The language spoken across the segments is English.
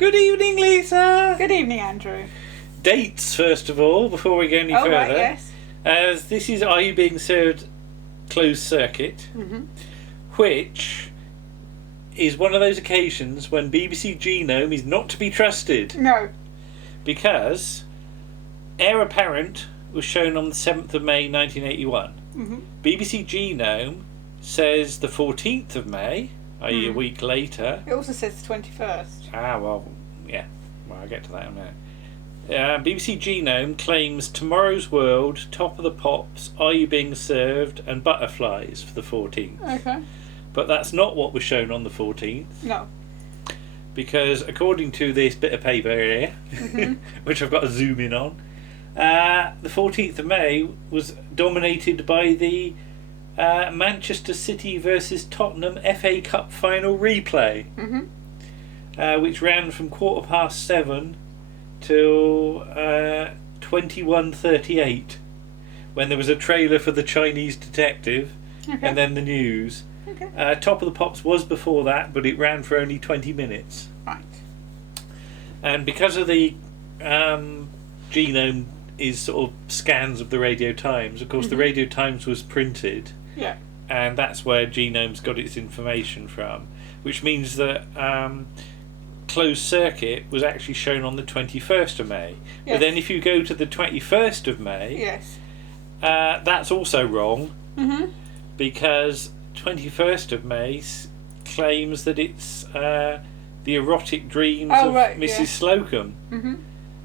Good evening, Lisa. Good evening, Andrew. Dates, first of all, before we go any further. Right, yes. As this is Are You Being Served Closed Circuit, which is one of those occasions when BBC Genome is not to be trusted. No. Because Heir Apparent was shown on the 7th of May 1981. BBC Genome says the 14th of May, i.e. a week later. It also says the 21st. Well, I'll get to that in a minute. BBC Genome claims Tomorrow's World, Top of the Pops, Are You Being Served and Butterflies for the 14th. Okay. But that's not what was shown on the 14th. No. Because according to this bit of paper here, which I've got to zoom in on, the 14th of May was dominated by the Manchester City versus Tottenham FA Cup final replay, which ran from 7:15 till 21:38, when there was a trailer for the Chinese detective and then the news. Top of the Pops was before that, but it ran for only 20 minutes. Right. And because of the Genome is sort of scans of the Radio Times, of course the Radio Times was printed. Yeah. And that's where Genome's got its information from, which means that Closed Circuit was actually shown on the 21st of May. Yes. But then if you go to the 21st of May, Yes. That's also wrong, because 21st of May claims that it's the erotic dreams of Mrs. Slocum,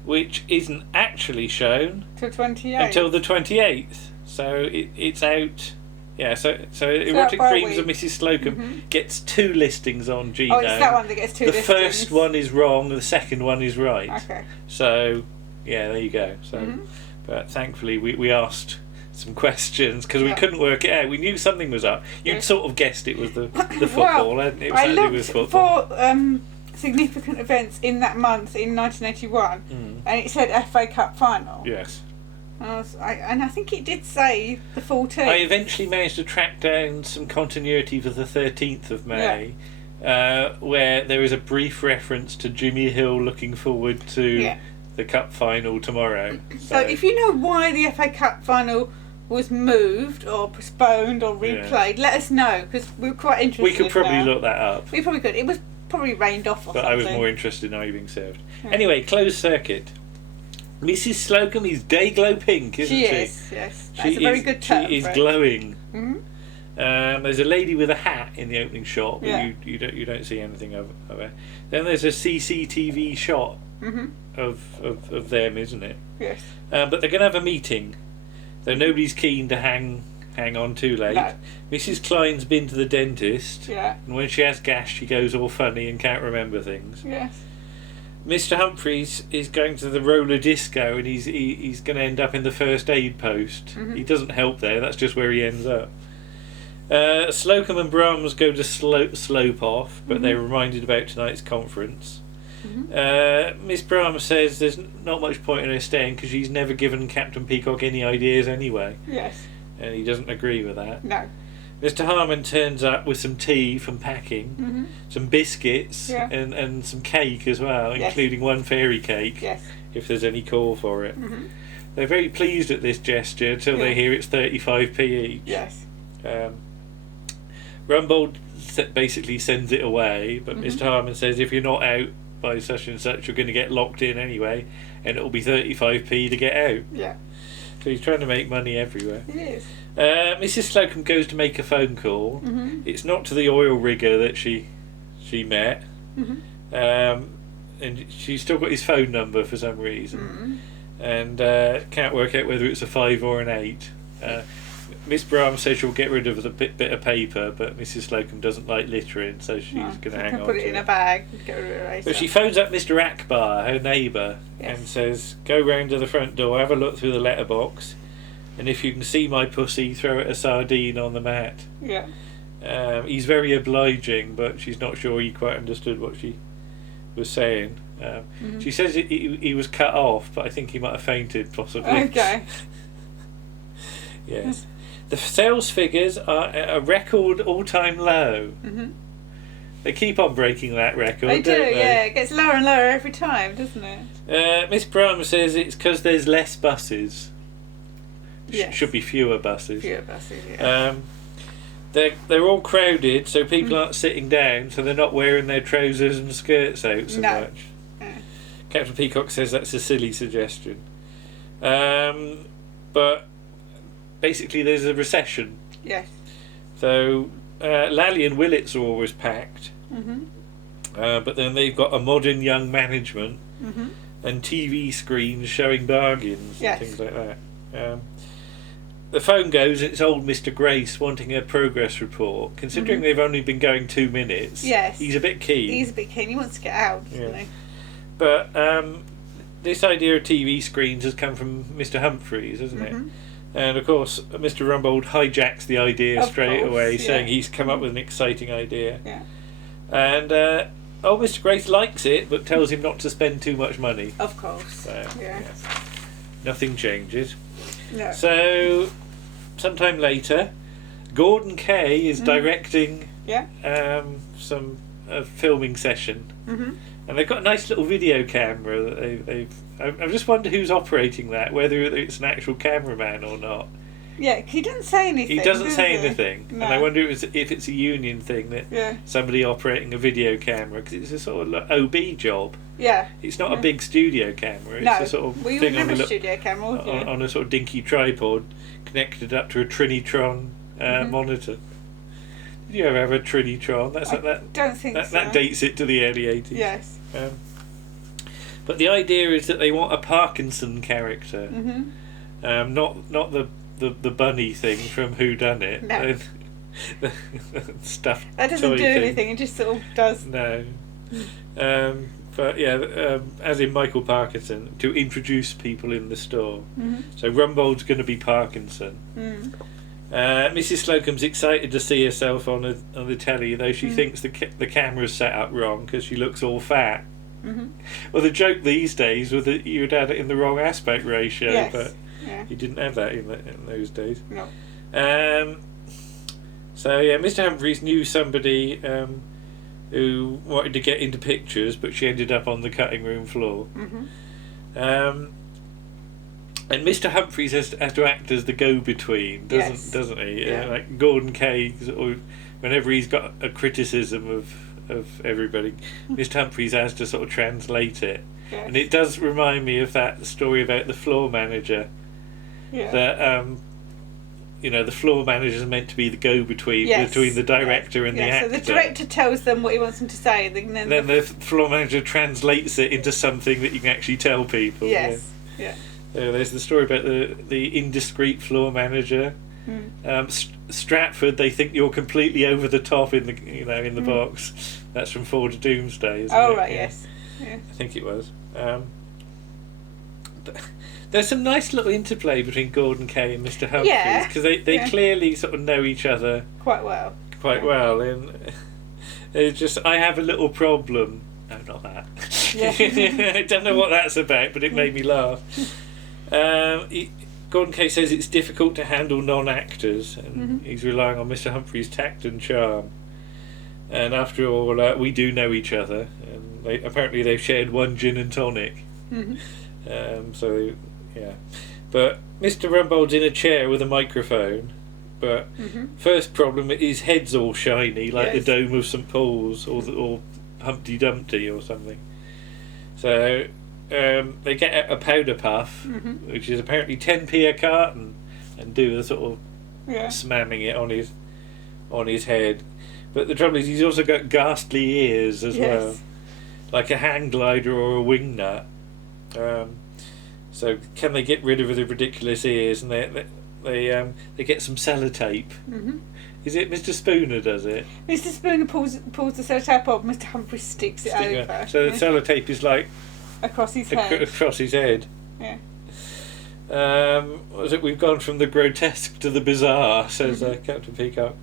which isn't actually shown till 28th. until the 28th. So it's out. Yeah, so Erotic Dreams of Mrs. Slocum gets 2 listings on Genome. Oh, it's that one that gets 2 listings. The first one is wrong, the second one is right. Okay. So, yeah, there you go. So, but thankfully we asked some questions because we couldn't work it out. We knew something was up. You'd sort of guessed it was the football. Well, it was I looked with football. for significant events in that month in 1981, and it said FA Cup final. Yes. And I think it did say the 14th. I eventually managed to track down some continuity for the 13th of May, where there is a brief reference to Jimmy Hill looking forward to the cup final tomorrow. So if you know why the FA Cup final was moved or postponed or replayed, let us know, because we're quite interested. We could probably look that up. We probably could. It was probably rained off or something. But I was more interested in Are You Being Served. Anyway, Closed Circuit. Mrs. Slocum is day glow pink, isn't she? She is, yes. That's a very good term. She is glowing. There's a lady with a hat in the opening shot, but you don't see anything of her. Then there's a CCTV shot of them, isn't it? Yes. But they're going to have a meeting, though nobody's keen to hang on too late. No. Mrs. Klein's been to the dentist, and when she has gas, she goes all funny and can't remember things. Yes. Mr. Humphries is going to the roller disco, and he's going to end up in the first aid post. He doesn't help there, that's just where he ends up. Slocum and Brahms go to slope off, but they're reminded about tonight's conference. Miss Brahms says there's not much point in her staying because she's never given Captain Peacock any ideas anyway. Yes. And he doesn't agree with that. No. Mr. Harmon turns up with some tea from packing, some biscuits, and some cake as well, including one fairy cake, if there's any call for it. They're very pleased at this gesture till they hear it's 35p each. Yes. Rumbold basically sends it away, but Mr. Harmon says if you're not out by such and such, you're going to get locked in anyway, and it'll be 35p to get out. Yeah. So he's trying to make money everywhere. It is. Mrs. Slocum goes to make a phone call. It's not to the oil rigger that she met, and she's still got his phone number for some reason, and can't work out whether it's a 5 or an 8. Miss Brahms says she'll get rid of the bit of paper, but Mrs. Slocum doesn't like littering, so she's going to hang on put to it in a bag and get rid of it later. But she phones up Mr. Akbar, her neighbour, and says, go round to the front door, have a look through the letterbox, and if you can see my pussy, throw it a sardine on the mat. Yeah. He's very obliging, but she's not sure he quite understood what she was saying. She says he was cut off, but I think he might have fainted, possibly. Okay. Yes. The sales figures are at a record all-time low. They keep on breaking that record. They do, don't they? yeah. It gets lower and lower every time, doesn't it? Miss Brahms says it's because there's less buses. Yes. Should be fewer buses. Fewer buses, yeah. They're all crowded, so people aren't sitting down, so they're not wearing their trousers and skirts out so much. Captain Peacock says that's a silly suggestion. But basically there's a recession. Yes. So Lally and Willits are always packed. But then they've got a modern young management and TV screens showing bargains and things like that. The phone goes and it's old Mr. Grace wanting a progress report. Considering they've only been going 2 minutes, he's a bit keen. He wants to get out, doesn't he? But this idea of TV screens has come from Mr. Humphries, hasn't it? And of course, Mr. Rumbold hijacks the idea straight away, saying he's come up with an exciting idea. And old Mr. Grace likes it, but tells him not to spend too much money. Of course. So, nothing changes. No. So, sometime later, Gordon Kay is directing some filming session. And they've got a nice little video camera that I just wonder who's operating that, whether it's an actual cameraman or not. Yeah, he doesn't say anything. He doesn't say anything. No. And I wonder if it's a union thing that somebody operating a video camera, because it's a sort of OB job. Yeah. It's not a big studio camera. It's a sort of thing on studio camera, on a sort of dinky tripod connected up to a Trinitron monitor. Did you ever have a Trinitron? Don't think so. That dates it to the early 80s. Yes. But the idea is that they want a Parkinson character, not the bunny thing from Who Done It. No. The stuffed that doesn't toy do thing. anything. It just sort of does. No. But as in Michael Parkinson, to introduce people in the store. So Rumbold's going to be Parkinson. Mrs. Slocum's excited to see herself on the telly, though she thinks the camera's set up wrong because she looks all fat. Well, the joke these days was that you'd had it in the wrong aspect ratio, but you didn't have that in those days. No. So Mr. Humphries knew somebody who wanted to get into pictures, but she ended up on the cutting room floor. And Mr. Humphries has to act as the go-between, doesn't he? Like Gordon Kay, whenever he's got a criticism of everybody, Mr. Humphries has to sort of translate it. And it does remind me of that story about the floor manager. That the floor manager is meant to be the go-between between the director and the actor. So the director tells them what he wants them to say, and then the floor manager translates it into something that you can actually tell people. So there's the story about the indiscreet floor manager. Stratford, they think you're completely over the top in the box. That's from Forward to Doomsday, isn't it? Right, yes. I think it was. There's some nice little interplay between Gordon Kay and Mr. Humphries, because they clearly sort of know each other quite well. And it's just, I have a little problem. No, not that. I don't know what that's about, but it made me laugh. Gordon Kay says it's difficult to handle non-actors, and he's relying on Mr. Humphries' tact and charm. And after all, we do know each other, and apparently they've shared one gin and tonic. But Mr. Rumbold's in a chair with a microphone. But first problem, his head's all shiny, like the dome of St. Paul's, or Humpty Dumpty or something. So they get a powder puff, which is apparently 10p a carton, and do a sort of smamming it on his head. But the trouble is, he's also got ghastly ears as well, like a hang glider or a wing nut. So can they get rid of the ridiculous ears? And they get some sellotape. Is it Mr. Spooner does it? Mr. Spooner pulls the sellotape off. Mr. Humphries sticks it over. So the sellotape is like across his head. Across his head. Was it? We've gone from the grotesque to the bizarre, says Captain Peacock.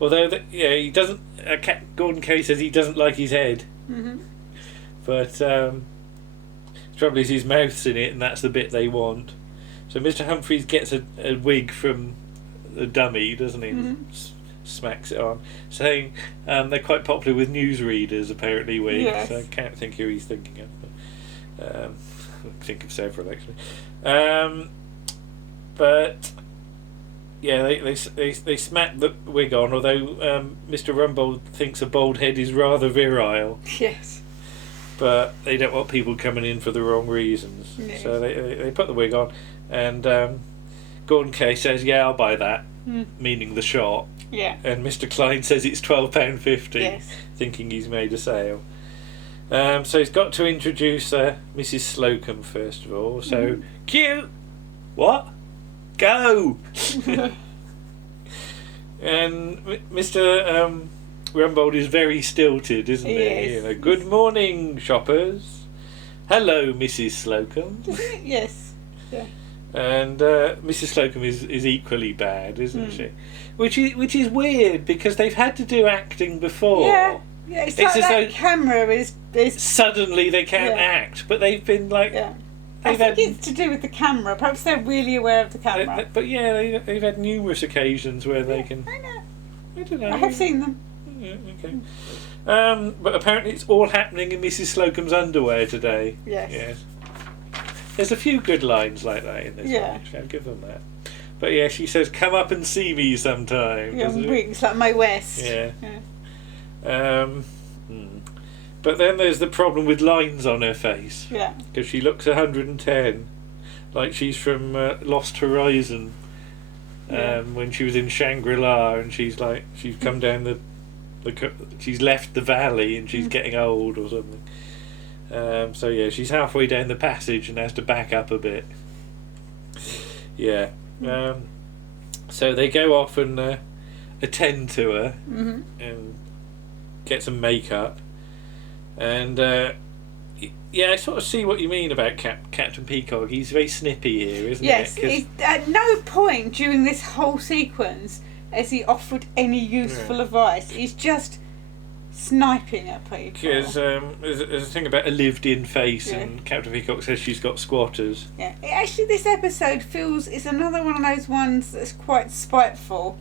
Although he doesn't. Gordon Kay says he doesn't like his head, but the trouble is his mouth's in it, and that's the bit they want. So Mr. Humphries gets a wig from the dummy, doesn't he? Smacks it on, saying they're quite popular with newsreaders, apparently, wigs. Yes. So I can't think who he's thinking of. But, I think of several, actually. But yeah, they smack the wig on, although Mr. Rumbold thinks a bald head is rather virile. Yes. But they don't want people coming in for the wrong reasons. No. So they put the wig on, and Gordon Kay says, "Yeah, I'll buy that," meaning the shot. Yeah. And Mr. Klein says it's £12.50, Yes. thinking he's made a sale. So he's got to introduce Mrs. Slocum first of all. So, cue! What? Go! And Mr. Rumbold is very stilted, isn't he? Yes. You know, good morning, shoppers. Hello, Mrs. Slocum. Yes. Yeah. And Mrs. Slocum is equally bad, isn't she? Which is weird because they've had to do acting before. Yeah. Yeah. It's like as that though camera is. Suddenly they can't Yeah. act, but they've been like. Yeah. I think it's to do with the camera. Perhaps they're really aware of the camera. But yeah, they've had numerous occasions where they can. I know. I don't know. I have seen them. Yeah, okay. But apparently it's all happening in Mrs. Slocum's underwear today. Yes. There's a few good lines like that in this one, actually. I'll give them that. But yeah, she says, "Come up and see me sometime." Yeah, wigs like Mae West. Yeah. But then there's the problem with lines on her face. Yeah. Because she looks 110, like she's from Lost Horizon. When she was in Shangri-La, and she's come down she's left the valley and she's getting old or something. So yeah, she's halfway down the passage and has to back up a bit. Yeah. So they go off and attend to her and get some makeup. And yeah, I sort of see what you mean about Captain Peacock. He's very snippy here, isn't he? Yes. At no point during this whole sequence has he offered any useful advice. He's just sniping at people. Because there's a thing about a lived-in face, and Captain Peacock says she's got squatters. Yeah. Actually, this episode it's another one of those ones that's quite spiteful.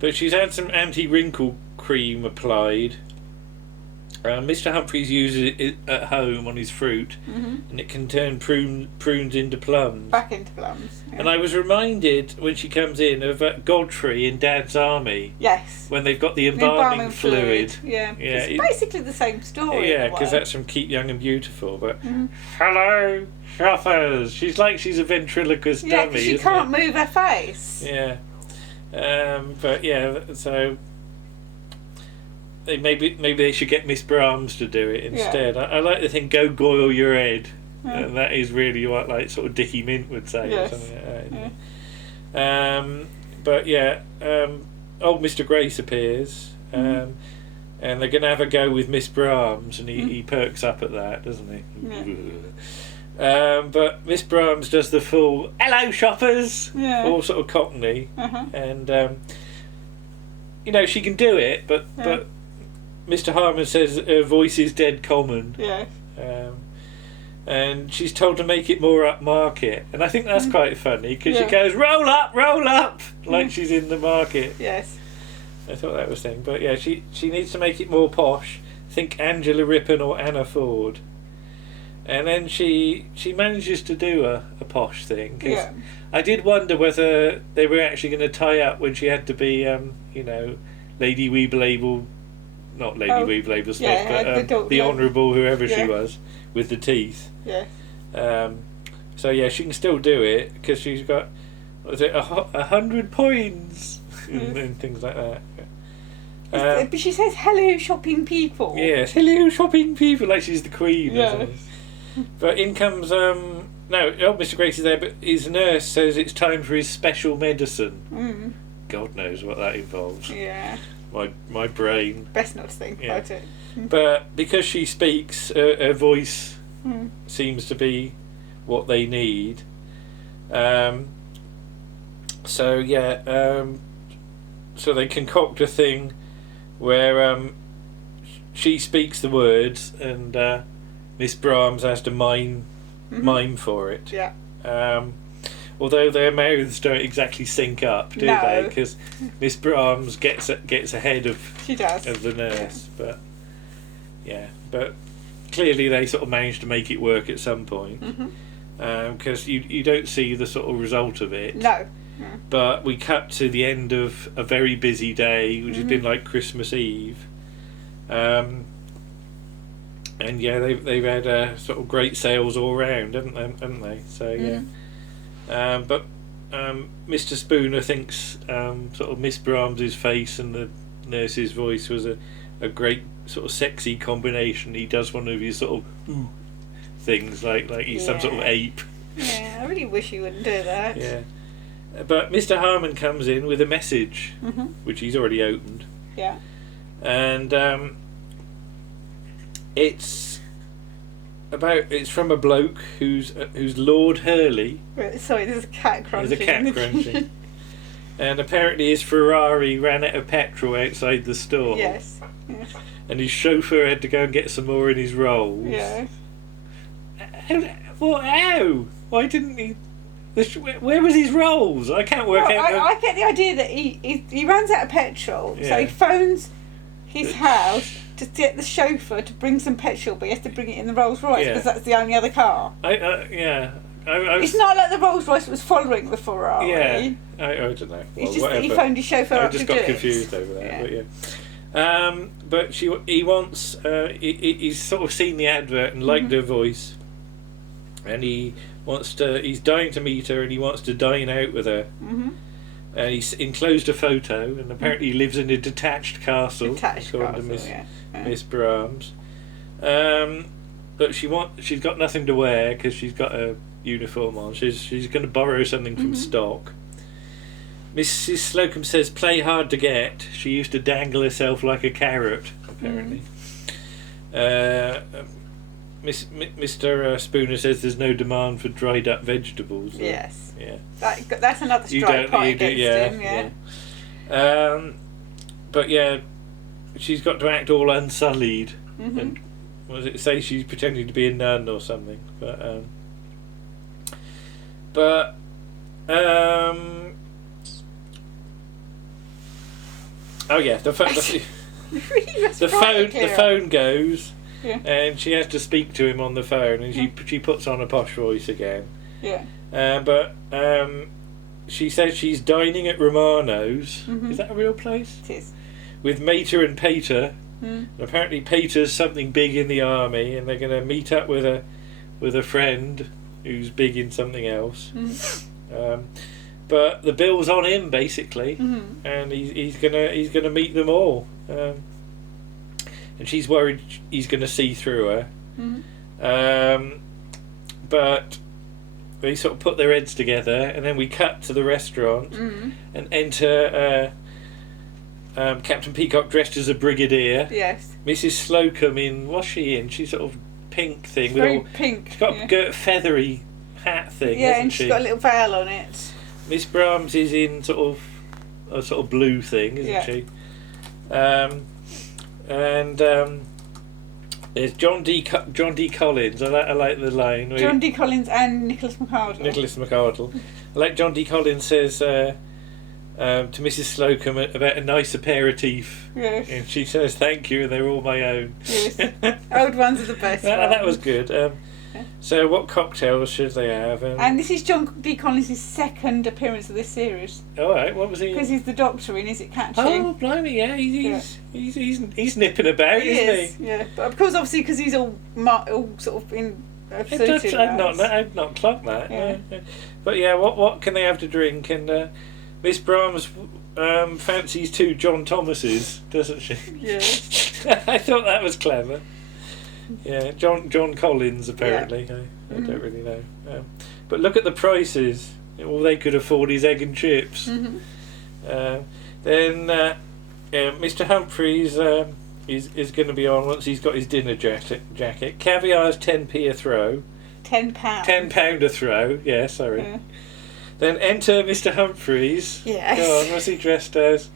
But she's had some anti-wrinkle cream applied. Mr. Humphries uses it at home on his fruit, and it can turn prunes into plums. Back into plums. Yeah. And I was reminded when she comes in of Godfrey in Dad's Army. Yes. When they've got the embalming fluid. Yeah. It's basically the same story. Yeah, because that's from Keep Young and Beautiful. But hello, shoppers. She's like she's a ventriloquist dummy. Yeah, she can't move her face. Yeah. But yeah, so. Maybe they should get Miss Brahms to do it instead. I like to think "Go Goyle your head." And that is really what sort of Dickie Mint would say or something like that. But yeah, old Mr. Grace appears, and they're going to have a go with Miss Brahms, and he perks up at that, doesn't he? But Miss Brahms does the full "Hello, shoppers," all sort of Cockney, and she can do it, but Mr. Harmon says her voice is dead common. Yeah. And she's told to make it more upmarket. And I think that's quite funny because she goes, roll up, like she's in the market. Yes. I thought that was thing. But yeah, she needs to make it more posh. Think Angela Rippon or Anna Ford. And then she manages to do a posh thing. Cause I did wonder whether they were actually going to tie up when she had to be, Lady Weeblable. Not Lady Weeblable Smith, but the Honourable whoever she was, with the teeth. Yeah. So yeah, she can still do it because she's got 100 points and things like that. But she says, "Hello, shopping people." Yes, hello, shopping people, like she's the queen. Yes. But in comes Mr. Grace is there, but his nurse says it's time for his special medicine. God knows what that involves. Yeah. My brain. Best not to think about it. But because she speaks, her voice seems to be what they need. So they concoct a thing where she speaks the words and Miss Brahms has to mime for it. Yeah. Although their mouths don't exactly sync up, do they? Because Miss Brahms gets ahead of the nurse, but clearly they sort of managed to make it work at some point. Because you don't see the sort of result of it. No. But we cut to the end of a very busy day, which has been like Christmas Eve. And yeah, they've had sort of great sales all round, haven't they? So yeah. But Mr. Spooner thinks sort of Miss Brahms's face and the nurse's voice was a great sort of sexy combination. He does one of his sort of ooh things like he's some sort of ape. Yeah, I really wish he wouldn't do that. Yeah. But Mr. Harmon comes in with a message, which he's already opened. Yeah. And it's from a bloke who's Lord Hurley. Sorry, there's a cat crunching. There's a cat crunching. And apparently his Ferrari ran out of petrol outside the store. Yes. And his chauffeur had to go and get some more in his rolls. Yeah. How? Why didn't he? Where was his rolls? I can't work out. I get the idea that he runs out of petrol, so he phones his house to get the chauffeur to bring some petrol, but he has to bring it in the Rolls Royce because that's the only other car. It's not like the Rolls Royce was following the Ferrari. Yeah, I don't know. It's just that he phoned his chauffeur up to do it. I just got confused over that, but he wants. He's sort of seen the advert and liked her voice, and he wants to. He's dying to meet her, and he wants to dine out with her. And he's enclosed a photo, and apparently he lives in a detached castle, according to Miss Brahms. But she's got nothing to wear because she's got a uniform on. She's going to borrow something from stock. Mrs. Slocum says, "Play hard to get." She used to dangle herself like a carrot, apparently. Mr. Spooner says there's no demand for dried up vegetables. Yes. Yeah. That's another strike point against him. Yeah. But yeah, she's got to act all unsullied. And what does it say? She's pretending to be a nun or something. But oh yeah, the phone goes. Yeah. And she has to speak to him on the phone, and she puts on a posh voice again. Yeah. But she says she's dining at Romano's. Is that a real place? It is. With Mater and Pater. And apparently Pater's something big in the army, and they're going to meet up with a friend who's big in something else. But the bill's on him basically, and he's gonna meet them all. And she's worried he's going to see through her. But they sort of put their heads together, and then we cut to the restaurant and enter Captain Peacock dressed as a brigadier. Yes. Mrs. Slocum in, what's she in? She's sort of pink thing. It's very pink. She's got a feathery hat thing, yeah, and she's got a little veil on it. Miss Brahms is in sort of a sort of blue thing, isn't she? And there's John D. Collins. I like the line. John D. Collins and Nicholas McArdle. I like John D. Collins says to Mrs. Slocum about a nice aperitif. Yes. And she says, "Thank you, they're all my own." Yes. Old ones are the best. That was good. So what cocktails should they have? And this is John D. Collins' second appearance of this series. All right, what was he? Because he's the doctor in Is It Catching? Oh, blimey, yeah, he's nipping about, isn't he? Yeah, but of course, obviously, because he's all sort of in suited. I'd not clocked that. Yeah. But yeah, what can they have to drink? And Miss Brahms fancies 2 John Thomases, doesn't she? Yeah. I thought that was clever. Yeah, John Collins apparently. I don't really know. But look at the prices. All they could afford is egg and chips. Then Mr. Humphries is going to be on once he's got his dinner jacket. Caviar's 10p a throw. £10. £10 a throw. Yeah, sorry. Yeah. Then enter Mr. Humphries. Yes. Go on, what's he dressed as?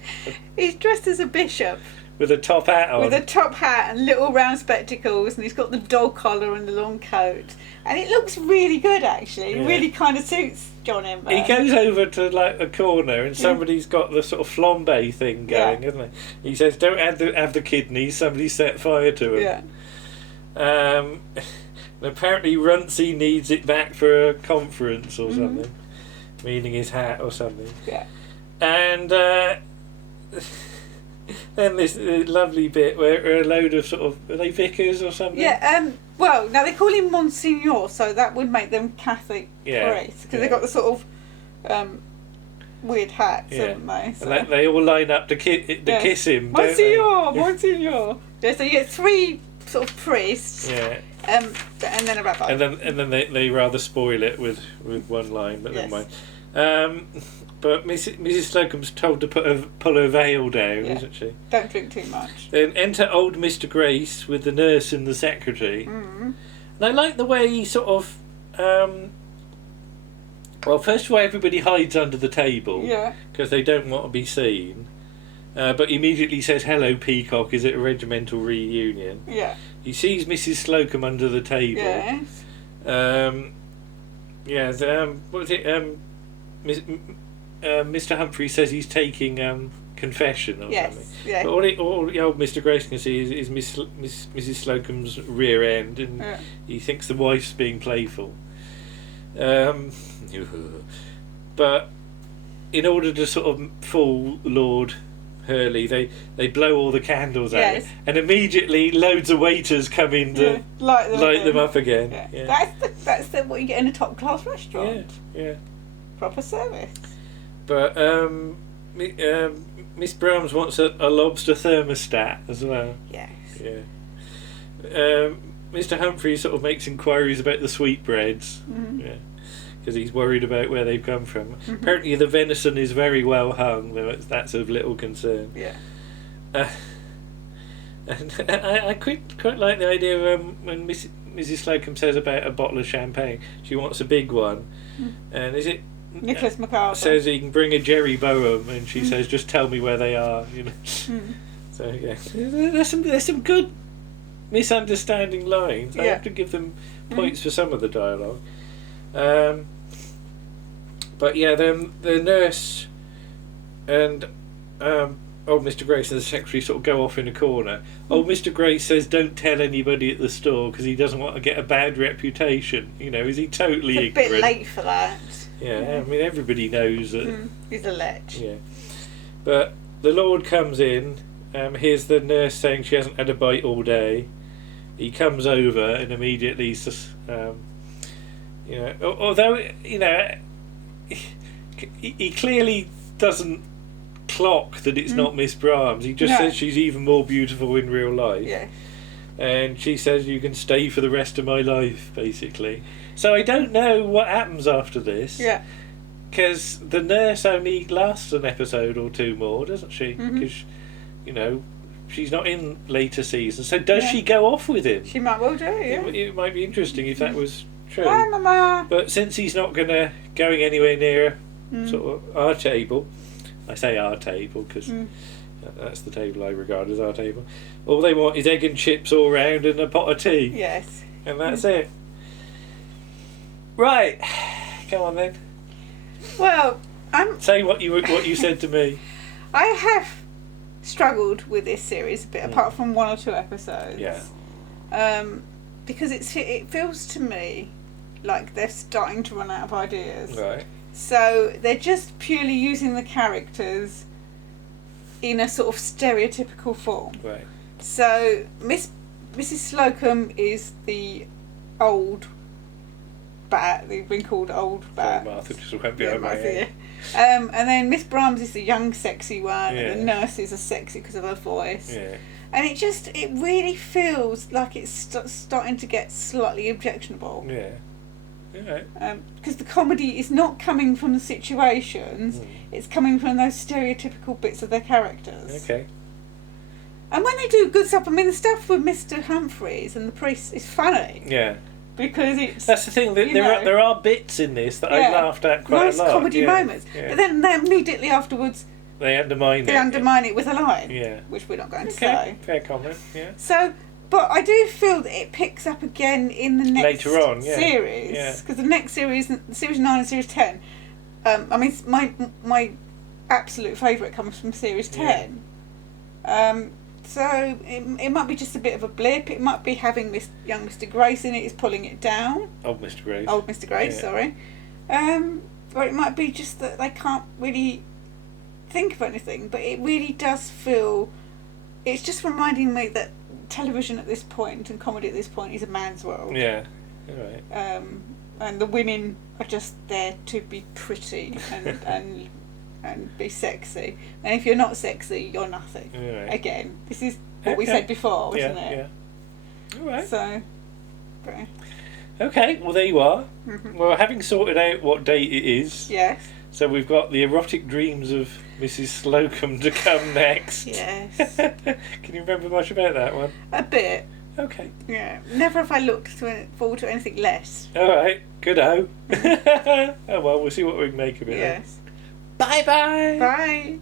He's dressed as a bishop. with a top hat on. With a top hat and little round spectacles, and he's got the dog collar and the long coat. And it looks really good, actually. It really kind of suits John Ember. He goes over to like a corner and somebody's got the sort of flambe thing going, isn't he? He says, don't have the kidneys, somebody set fire to him. Yeah. And apparently Runcie needs it back for a conference or something, meaning his hat or something. Yeah. And then this lovely bit where a load of sort of, are they vicars or something? Yeah, well, now they call him Monsignor, so that would make them Catholic priests, because they've got the sort of weird hats, haven't they? So. And they all line up to kiss him, Monsignor, Monsignor. Yeah, so you get 3 sort of priests, and then a rabbi. And then they rather spoil it with one line, but never mind. But Mrs. Slocum's told to pull her veil down, isn't she? Don't drink too much. Then enter old Mr. Grace with the nurse and the secretary. And I like the way he sort of... well, first of all, everybody hides under the table because they don't want to be seen. But immediately says, hello, Peacock, is it a regimental reunion? Yeah. He sees Mrs. Slocum under the table. Yes. What was it? Mr. Humphries says he's taking confession or something. Yeah. But all the old Mr. Grace can see is Mrs. Slocum's rear end, and he thinks the wife's being playful. But in order to sort of fool Lord Hurley, they blow all the candles out, and immediately loads of waiters come in to light them up again. Yeah. That's what you get in a top class restaurant. Yeah. Proper service. But Miss Brahms wants a lobster thermostat as well. Yes. Yeah. Mr. Humphries sort of makes inquiries about the sweetbreads. Because he's worried about where they've come from. Apparently the venison is very well hung, though that's of little concern. Yeah. And I quite like the idea of when Mrs. Slocum says about a bottle of champagne, she wants a big one. And is it Nicholas MacArthur says he can bring a Jerry Boehm, and she says, just tell me where they are, you know. So yeah, there's some good misunderstanding lines. I have to give them points for some of the dialogue. But yeah, then the nurse and old Mr. Grace and the secretary sort of go off in a corner. Old Mr. Grace says, don't tell anybody at the store because he doesn't want to get a bad reputation. You know, is he totally ignorant? A bit late for that. Yeah, I mean, everybody knows that. He's a lech. Yeah. But the Lord comes in, here's the nurse saying she hasn't had a bite all day. He comes over and immediately, you know, although, you know, he clearly doesn't clock that it's not Miss Brahms. He just says she's even more beautiful in real life. Yeah. And she says, you can stay for the rest of my life, basically. So I don't know what happens after this. Yeah. Because the nurse only lasts an episode or 2 more, doesn't she? Because, you know, she's not in later seasons. So does she go off with him? She might well do, yeah. It might be interesting if that was true. Bye, Mama. But since he's not going anywhere near sort of our table, I say our table because that's the table I regard as our table, all they want is egg and chips all round and a pot of tea. Yes. And that's it. Right. Come on then. Well, say what you said to me. I have struggled with this series a bit, apart from 1 or 2 episodes. Yeah. Because it feels to me like they're starting to run out of ideas. Right. So they're just purely using the characters in a sort of stereotypical form. Right. So Mrs. Slocum is the old bat. They've been called old bat. Martha just went behind my head. And then Miss Brahms is the young, sexy one, and the nurse is a sexy because of her voice. Yeah. And it really feels like it's starting to get slightly objectionable. Yeah. Because the comedy is not coming from the situations, it's coming from those stereotypical bits of their characters. Okay. And when they do good stuff, I mean, the stuff with Mister Humphries and the priest is funny. Yeah. Because that's the thing, there are bits in this that I laughed at quite a lot. Nice comedy moments. Yeah. But then immediately afterwards, They undermine it. They undermine it with a line. Yeah. Which we're not going to say. Fair comment, yeah. So, but I do feel that it picks up again in the next later on, series. Because the next series, Series 9 and Series 10, I mean, my absolute favourite comes from Series 10. So it might be just a bit of a blip. It might be having young Mr. Grace in it is pulling it down. Old Mr. Grace. Old Mr. Grace, sorry. Or it might be just that they can't really think of anything. But it really does feel... It's just reminding me that television at this point and comedy at this point is a man's world. Yeah, you're right. And the women are just there to be pretty and be sexy. And if you're not sexy, you're nothing. Right. Again, this is what we said before, wasn't it? Yeah. All right. So, okay, well there you are. Well, having sorted out what date it is. Yes. So we've got the erotic dreams of Mrs. Slocum to come next. Yes. Can you remember much about that one? A bit. Okay. Yeah. Never have I looked forward to anything less. All right. Good-o. Oh well, we'll see what we can make of it. Yes. Then. Bye-bye. Bye.